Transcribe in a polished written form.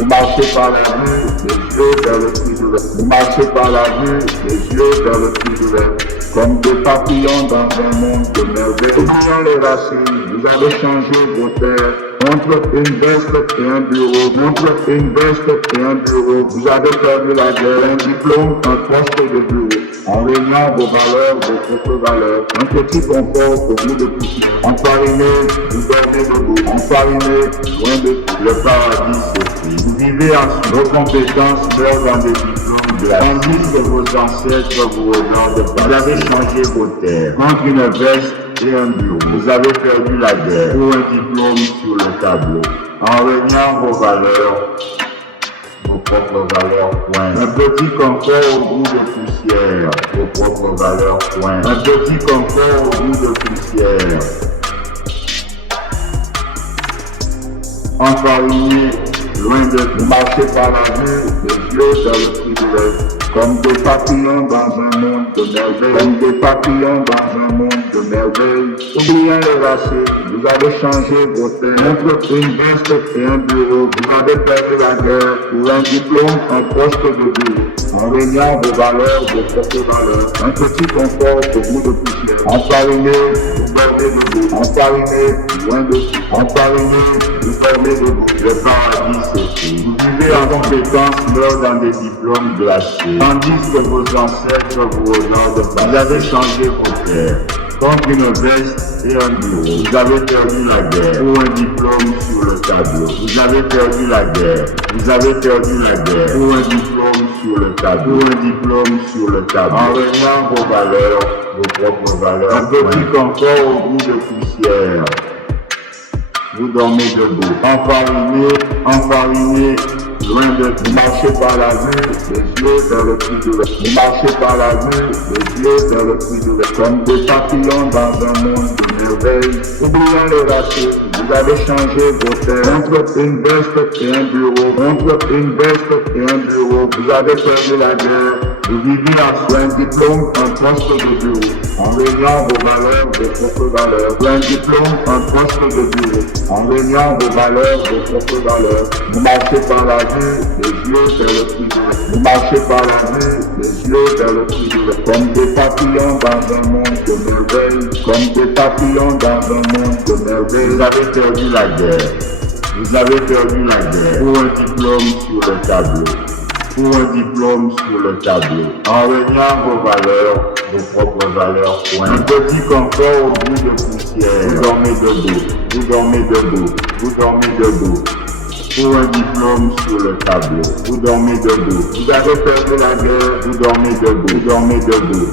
Vous marchez par la rue, les yeux vers le prix du rêve. Vous marchez par la rue, les yeux vers le prix du rêve. Comme des papillons dans un monde de merveilles. Oubliant les racines, vous avez changé vos terres. Entre une veste et un bureau, entre une veste et un bureau, vous avez perdu la guerre, un diplôme, un poste de bureau. En régnant vos valeurs, vos propres valeurs, un petit confort pour vous de poussière. Enfariné, vous dormez debout. Enfariné, loin de tout, le paradis s'offrit. Vous vivez en vos compétences meurent dans des diplômes de la tandis que vos ancêtres vous regardent pas. Vous avez changé vos terres contre une veste et un bureau. Vous avez perdu la guerre pour un diplôme sur le tableau. En régnant vos valeurs, vos propres valeurs, point. Un petit confort au goût de poussière, vos propres valeurs, point. Un petit confort au goût de poussière. Enfariné, loin de vous marchez par la rue, les yeux vers le prix du rêve. Comme des papillons dans un monde de merveilles, comme des papillons dans un monde de merveilles. Oubliant les racines, vous avez changé vos terres. Entre une veste et un bureau, vous avez perdu la guerre pour un diplôme, un poste de bureau. En régnant vos valeurs, vos propres valeurs, un petit confort pour vous de poussière. Enfariné, vous dormez debout. Enfariné, loin de tout. Enfariné, vous dormez debout. Le paradis s'offrit. Vous vivez en compétence, meurent dans des diplômes glacés. Tandis que vos ancêtres vous regardent pas. Vous avez changé vos terres contre une veste et un bureau. Vous avez perdu la guerre pour un diplôme sur le tableau. Vous avez perdu la guerre. Vous avez perdu la guerre pour un diplôme sur le tableau. Pour un diplôme sur le tableau. En régnant vos valeurs, vos propres valeurs. Un petit confort au goût de poussière. Vous dormez debout. Enfariné, enfariné. Loin de vous marchez par la rue, les yeux vers le prix du rêve. Vous marchez par la rue, les yeux vers le prix du rêve. Comme des papillons dans un monde de merveilles. Oubliant les racines, vous avez changé vos terres. Entre une veste et un bureau, entre une veste et un bureau, vous avez perdu la guerre. Vous vivez en un diplôme, un poste de bureau. En régnant vos valeurs, vos propres valeurs. Un diplôme, un poste de bureau. En régnant vos valeurs, vos propres valeurs. Vous marchez par la rue, les yeux vers le prix du rêve. Vous marchez par la rue, les yeux vers le prix du rêve. Comme des papillons dans un monde de merveilles. Comme des papillons dans un monde de merveilles. Vous avez perdu la guerre. Vous avez perdu la guerre pour un diplôme sur le tableau. Pour un diplôme sur le tableau. En régnant vos valeurs, vos propres valeurs, point. Un petit confort au bout de poussière. Vous dormez debout. Vous dormez debout. Vous dormez debout. Pour un diplôme sur le tableau. Vous dormez debout. Vous avez perdu la guerre. Vous dormez debout. Vous dormez debout.